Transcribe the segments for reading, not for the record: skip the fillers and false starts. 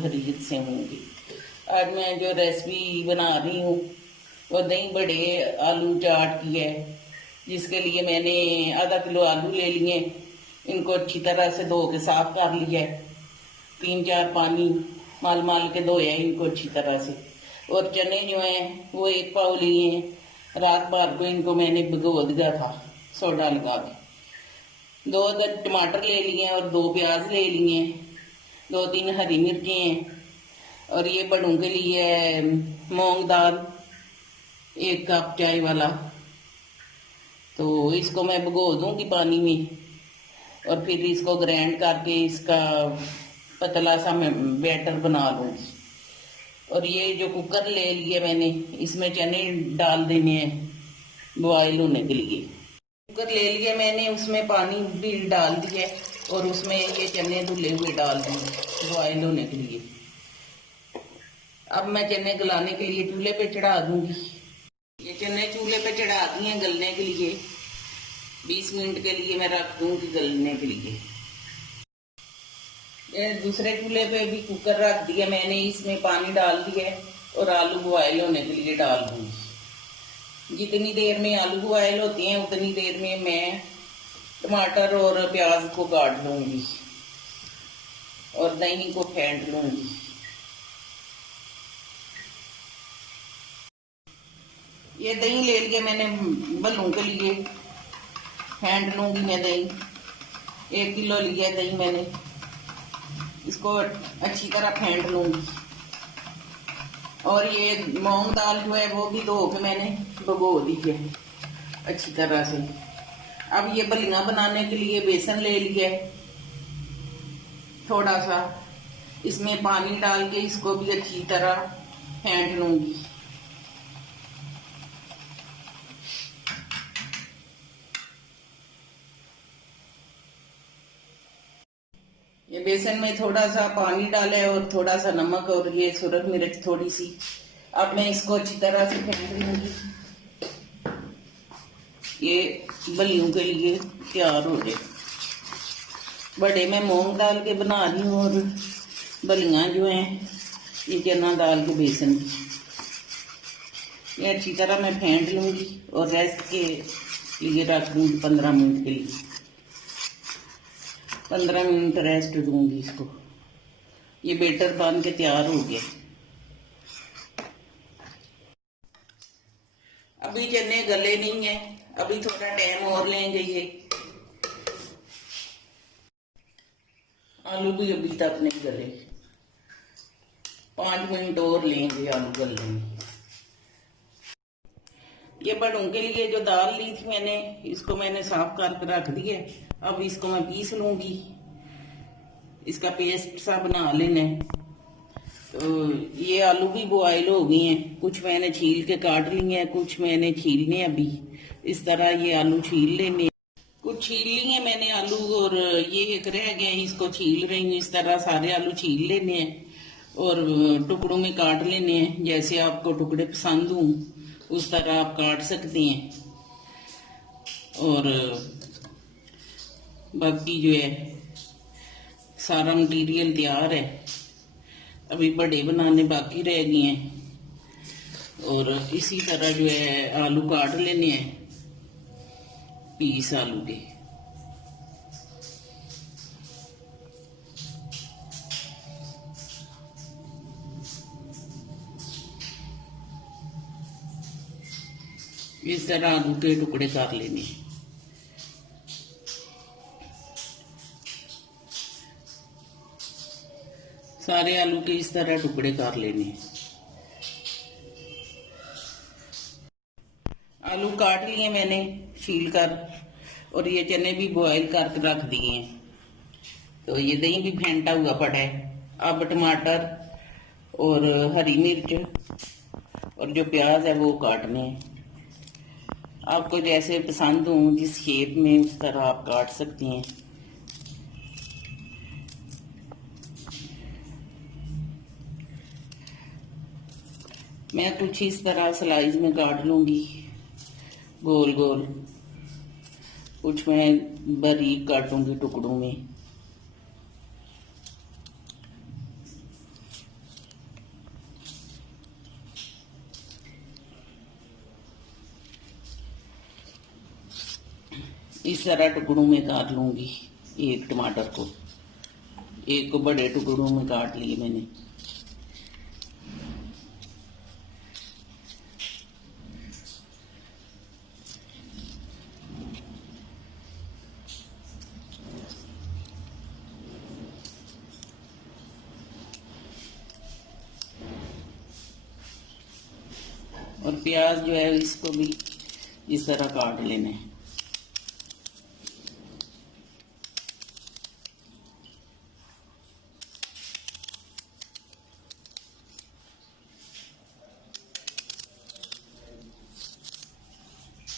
हरीत से होंगी। आज मैं जो रेसिपी बना रही हूँ वो दही बड़े आलू चाट की है, जिसके लिए मैंने आधा किलो आलू ले लिए। इनको अच्छी तरह से धो के साफ कर लिया है, 3-4 पानी माल माल के धोया इनको अच्छी तरह से। और चने जो हैं वो 1 पाव लिए हैं। रात भर को इनको मैंने भिगो दिया था सोडा लगा के। 2 टमाटर ले लिए और 2 प्याज ले लिए, 2-3 हरी मिर्ची हैं। और ये बड़ों के लिए मूंग दाल 1 कप चाय वाला। तो इसको मैं भिगो दूंगी पानी में और फिर इसको ग्राइंड करके इसका पतला सा मैं बैटर बना लूंगी। और ये जो कुकर ले लिए मैंने, इसमें चने डाल देने हैं बॉयल होने के लिए। कुकर ले लिए मैंने, उसमें पानी भी डाल दिया और उसमें ये चने धुले हुए डाल दिए बॉयल होने के लिए। अब मैं चने गलाने के लिए चूल्हे पे चढ़ा दूंगी। ये चने चूल्हे पे चढ़ा दिए गलने के लिए। 20 मिनट के लिए मैं रख दूंगी गलने के लिए। दूसरे चूल्हे पे भी कुकर रख दिया मैंने, इसमें पानी डाल दिया और आलू बॉयल होने के लिए डाल दूंगी। जितनी देर में आलू बॉयल होते हैं उतनी देर में मैं टमाटर और प्याज को काट लूंगी और दही को फेंट लूंगी। ये दही ले लिया मैंने बल्लों के लिए, फेंट लूंगी मैं दही। 1 किलो लिया दही मैंने, इसको अच्छी तरह फेंट लूंगी। और ये मूंग दाल जो है वो भी धो के मैंने भिगो दी है अच्छी तरह से। अब ये बलियां बनाने के लिए बेसन ले लिया है थोड़ा सा, इसमें पानी डाल के इसको भी अच्छी तरह फेंट लूंगी। ये बेसन में थोड़ा सा पानी डाला है और थोड़ा सा नमक और ये सुरख मिर्च थोड़ी सी। अब मैं इसको अच्छी तरह से फेंट लूंगी। ये बलियों के लिए तैयार हो जाए। बड़े मैं मूंग दाल के बना रही हूँ और बलियां जो हैं ये चना दाल के बेसन की। ये अच्छी तरह मैं फेंट लूंगी और रेस्ट के लिए रख दूंगी 15 मिनट के लिए। 15 मिनट रेस्ट दूंगी इसको। ये बेटर बन के तैयार हो गया। अभी चने गले नहीं है, अभी थोड़ा टाइम और लेंगे। ये आलू भी अभी तक नहीं गले, 5 मिनट और लेंगे आलू गलने में। ये बड़ों के लिए जो दाल ली थी मैंने, इसको मैंने साफ करके रख दिया। अब इसको मैं पीस लूंगी, इसका पेस्ट सा बना लेना है। तो ये आलू भी बॉयल हो गए हैं, कुछ मैंने छील के काट लिए हैं, कुछ मैंने छीलने अभी। इस तरह ये आलू छील लेने, कुछ छील लिए मैंने आलू और ये एक रह गया, इसको छील रही हूँ। इस तरह सारे आलू छील लेने हैं और टुकड़ों में काट लेने हैं। जैसे आपको टुकड़े पसंद हों उस तरह आप काट सकते हैं। और बाकी जो है सारा मटेरियल तैयार है, अभी बड़े बनाने बाकी रह गए हैं। और इसी तरह जो है आलू काट लेने हैं, पीस आलू के। इस तरह आलू के टुकड़े कर लेने हैं। सारे आलू के इस तरह टुकड़े कर लेने हैं। आलू काट लिए मैंने छील कर और ये चने भी बॉयल करके रख दिए हैं। तो ये दही भी फेंटा हुआ पड़ा है। अब टमाटर और हरी मिर्च और जो प्याज है वो काटने हैं। आपको जैसे पसंद हो, जिस शेप में, उस तरह आप काट सकती हैं। मैं कुछ इस तरह स्लाइस में काट लूंगी, गोल गोल। कुछ मैं बारीक काटूंगी टुकड़ों में। इस तरह टुकड़ों में काट लूंगी। एक टमाटर को, एक को बड़े टुकड़ों में काट लिए मैंने। और प्याज जो है इसको भी इस तरह काट लेना है।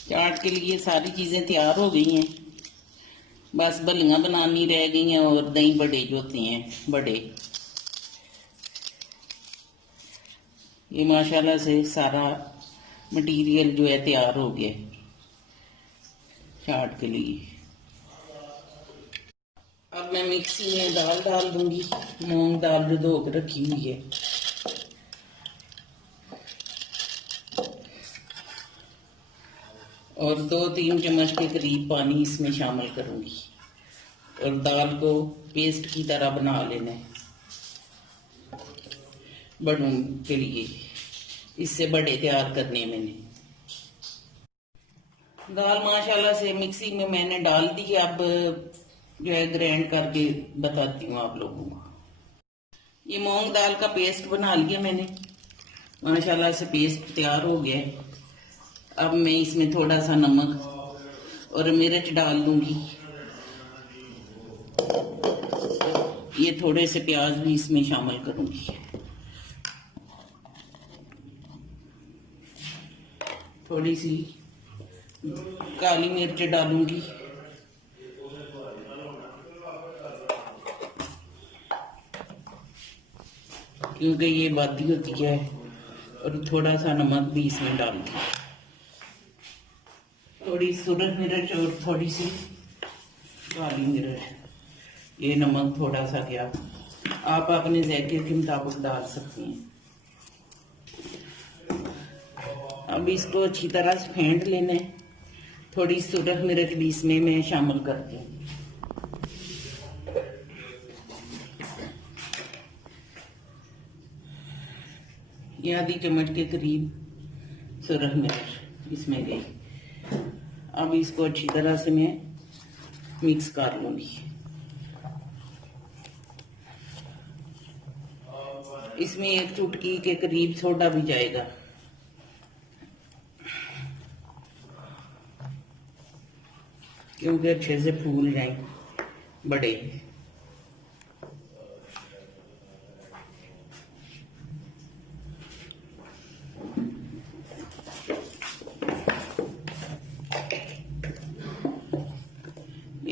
चाट के लिए सारी चीज़ें तैयार हो गई हैं, बस बल्लियाँ बनानी रह गई हैं और दही बड़े जो होते हैं बड़े। ये माशाल्लाह से सारा मटेरियल जो है तैयार हो गया चाट के लिए। अब मैं मिक्सी में दाल डाल दूंगी, मूंग दाल जो धो के रखी हुई है। और 2-3 चम्मच के करीब पानी इसमें शामिल करूंगी और दाल को पेस्ट की तरह बना लेना है बड़ों के लिए। इससे बड़े तैयार करने मैंने दाल माशाल्लाह से मिक्सी में मैंने डाल दी है। अब जो है ग्राइंड करके बताती हूँ आप लोगों को। ये मूंग दाल का पेस्ट बना लिया मैंने, माशाल्लाह से पेस्ट तैयार हो गया है। अब मैं इसमें थोड़ा सा नमक और मिर्च डाल दूंगी। ये थोड़े से प्याज भी इसमें शामिल करूंगी। थोड़ी सी काली मिर्च डालूंगी। क्योंकि ये बादी होती है। और थोड़ा सा नमक भी इसमें डालूंगी, थोड़ी सूरज मिर्च और थोड़ी सी काली मिर्च। ये नमक थोड़ा सा क्या आप अपने जायके के मुताबिक डाल सकते हैं। अब इसको अच्छी तरह से फेंट लेना है। थोड़ी सूरज मिर्च भी इसमें मैं शामिल करती हूँ। ये आधी चम्मच के करीब सूरज मिर्च इसमें गई। अब इसको अच्छी तरह से मैं मिक्स कर लूंगी। इसमें 1 चुटकी के करीब सोडा भी जाएगा, क्योंकि अच्छे से फूल जाए बड़े।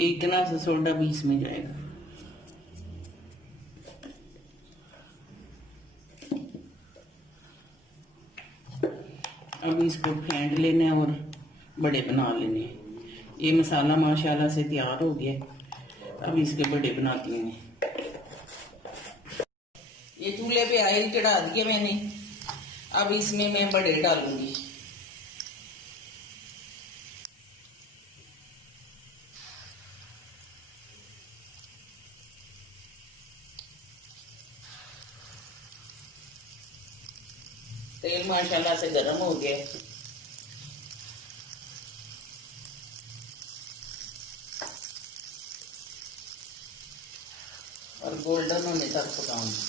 इतना सा सोडा भी इसमें जाएगा। अब इसको फेंट लेना है और बड़े बना लेने हैं। ये मसाला माशाल्लाह से तैयार हो गया। अब इसके बड़े बनाती हूँ। ये चूल्हे पे ऑयल चढ़ा दिया मैंने। अब इसमें मैं बड़े डालूंगी। तेल माशाल्लाह से गर्म हो गया। और गोल्डन होने तक पकाऊंगी।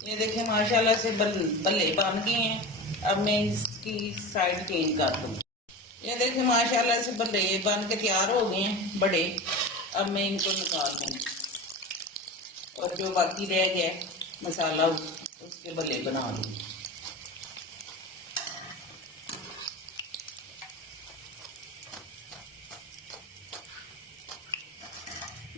ये देखिए माशाल्लाह से बल्ले बन गए हैं। अब मैं इसकी साइड चेंज कर दूँ। ये देखिए माशाल्लाह से बल्ले बन के तैयार हो गए हैं बड़े। अब मैं इनको निकाल दूँगी और जो बाकी रह गया मसाला उसके बल्ले बना दूँगी।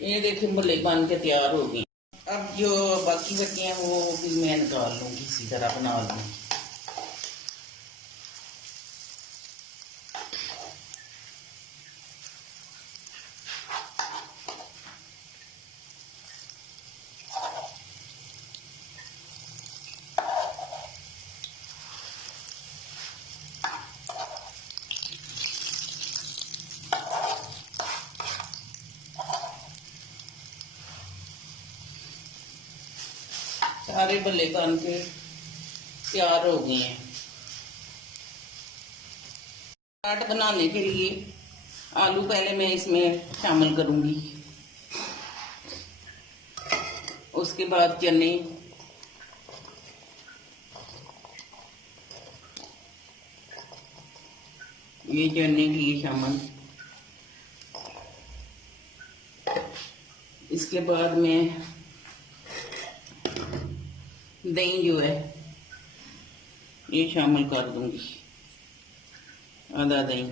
ये देखिए बल्ले बन के तैयार हो गए। अब जो बाकी बचे हैं वो भी मैं निकाल लूँगी, इसी तरह बना लूँगी। सारे भल्ले बन के तैयार हो गए हैं। चाट बनाने के लिए आलू पहले मैं इसमें शामिल करूंगी, उसके बाद चने, ये चने लिए शामिल, इसके बाद मैं दही जो है ये शामिल कर दूंगी, आधा दही,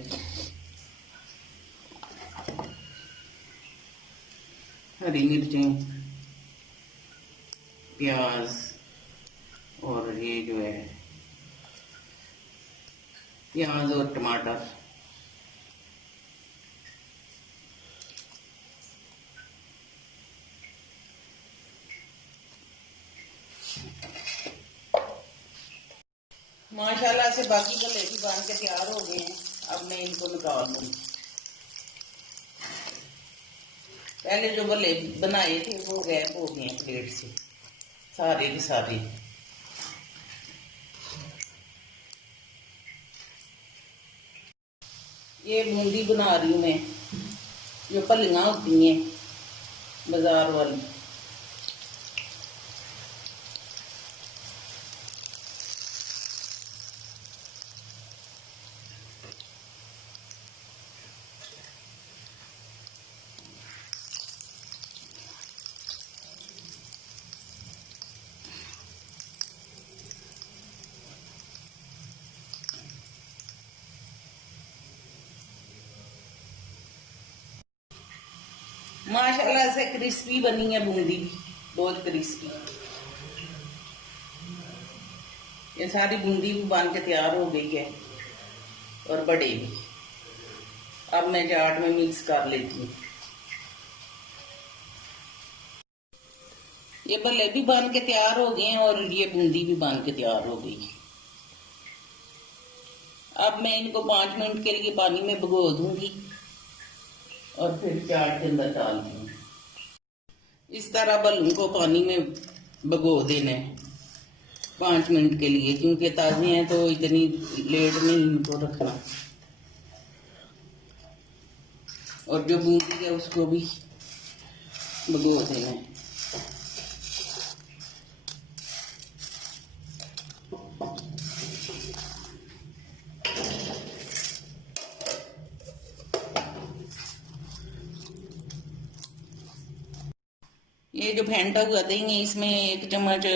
हरी मिर्चें, प्याज और ये जो है प्याज और टमाटर, माशाल्लाह से बाकी भल्ले भी बन के तैयार हो गए हैं। अब मैं इनको निकाल लूंगी। पहले जो भल्ले बनाए थे वो गैप हो गए हैं प्लेट से, सारे के सारे। ये बूंदी बना रही हूँ मैं, जो फलियां होती हैं बाजार वाली। माशाल्लाह से क्रिस्पी बनी है बूंदी भी, बहुत क्रिस्पी। ये सारी बूंदी भी बन के तैयार हो गई है और बड़े भी। अब मैं चाट में मिक्स कर लेती हूँ। ये भल्ले भी बन के तैयार हो गए हैं और ये बूंदी भी बन के तैयार हो गई है। अब मैं इनको 5 मिनट के लिए पानी में भिगो दूंगी और फिर चाट के अंदर डाल दूंगी। इस तरह भल्लों को पानी में भिगो देना है 5 मिनट के लिए, क्योंकि ताजे हैं तो इतनी लेट नहीं इनको रखना। और जो बूंदी है उसको भी भिगो देना है। ये जो फेंटा हुआ दही है इसमें 1 चम्मच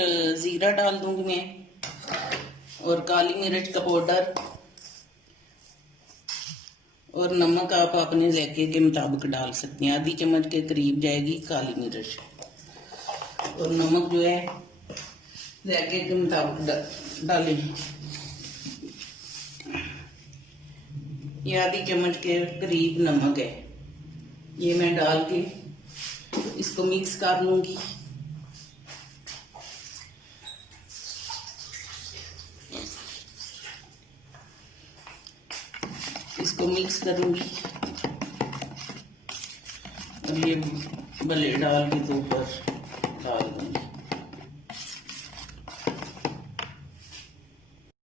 जीरा डाल दूंगी मैं, और काली मिर्च का पाउडर, और नमक आप अपने जायके के मुताबिक डाल सकते हैं। आधी चम्मच के करीब जाएगी काली मिर्च, और नमक जो है जायके के मुताबिक डालें। ये आधी चम्मच के करीब नमक है, ये मैं डाल के इसको मिक्स कर लूंगी। इसको मिक्स करूंगी और ये भल्ले डाल के तो ऊपर डाल दूंगी।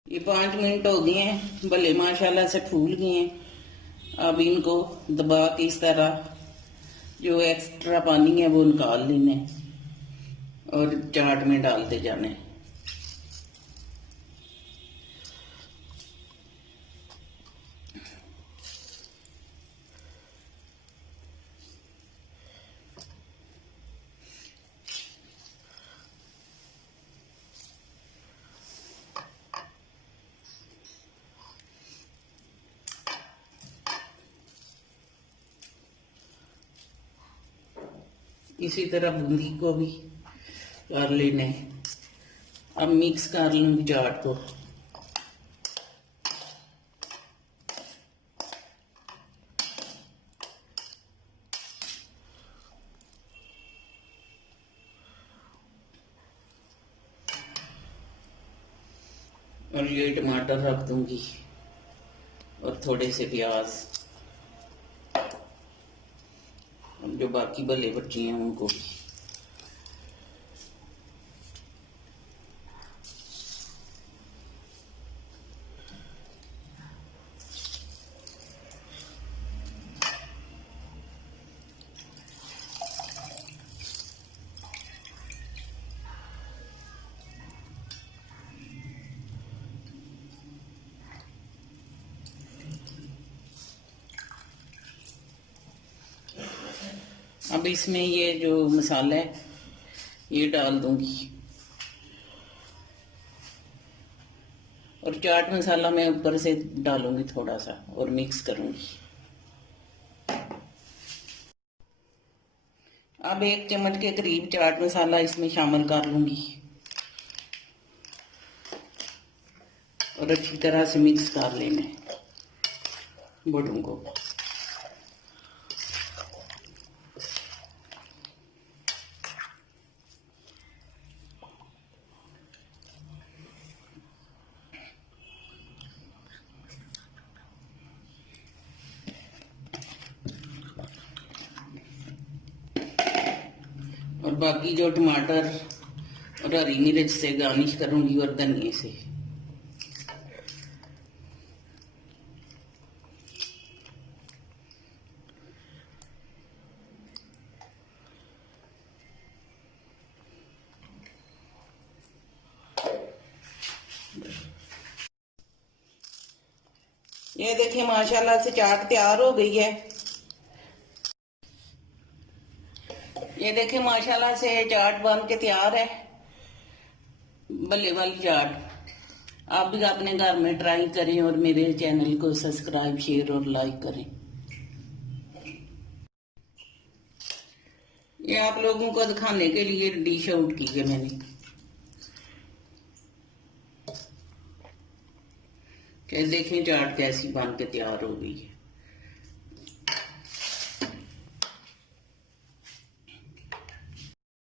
ये 5 मिनट हो गए हैं, भल्ले माशाल्लाह से फूल गए हैं। अब इनको दबा के इस तरह जो एक्स्ट्रा पानी है वो निकाल लेना है और चाट में डालते जाना है। इसी तरह बूंदी को भी कर लेना है। अब मिक्स कर लूंगी चाट को। और ये टमाटर रख दूंगी और थोड़े से प्याज, जो बाकी भले बच्चे हैं उनको भी। अब इसमें ये जो मसाला है ये डाल दूंगी, और चाट मसाला मैं ऊपर से डालूंगी थोड़ा सा और मिक्स करूंगी। अब 1 चम्मच के करीब चाट मसाला इसमें शामिल कर लूंगी और अच्छी तरह से मिक्स कर लेना है बड़ों को। और बाकी जो टमाटर और हरी मिर्च से गार्निश करूंगी और धनिए से। ये देखिए माशाल्लाह से चाट तैयार हो गई है। ये देखिए माशाल्लाह से चाट बन के तैयार है, भल्ले वाली चाट। आप भी अपने घर में ट्राई करें और मेरे चैनल को सब्सक्राइब, शेयर और लाइक करें। ये आप लोगों को दिखाने के लिए डिश आउट की है मैंने, कि देखें चाट कैसी बन के तैयार हो गई है।